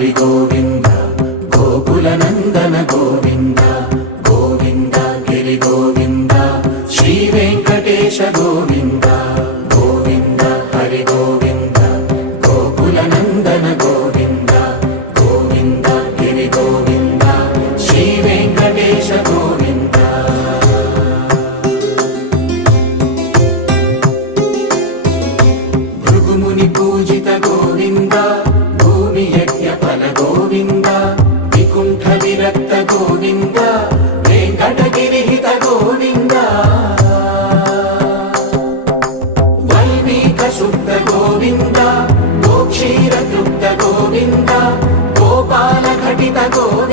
హరి గోవింద గోకుల నందన గోవింద గోవింద గిరి గోవింద శ్రీ వెంకటేశ గోవింద గోవింద హరి గోవింద గోకుల నందన గోవింద గోవింద గిరి గోవింద శ్రీ వెంకటేశ గోవింద భృగుముని పూజిత గోవింద భూమి యజ్ఞ ఫల గోవింద వికుంఠ విరక్త గోవింద వెంకటగిరిహిత గోవింద వల్మీక శుద్ధ గోవింద గోక్షీర తృప్త గోవింద గోపాల ఘటిత గోవింద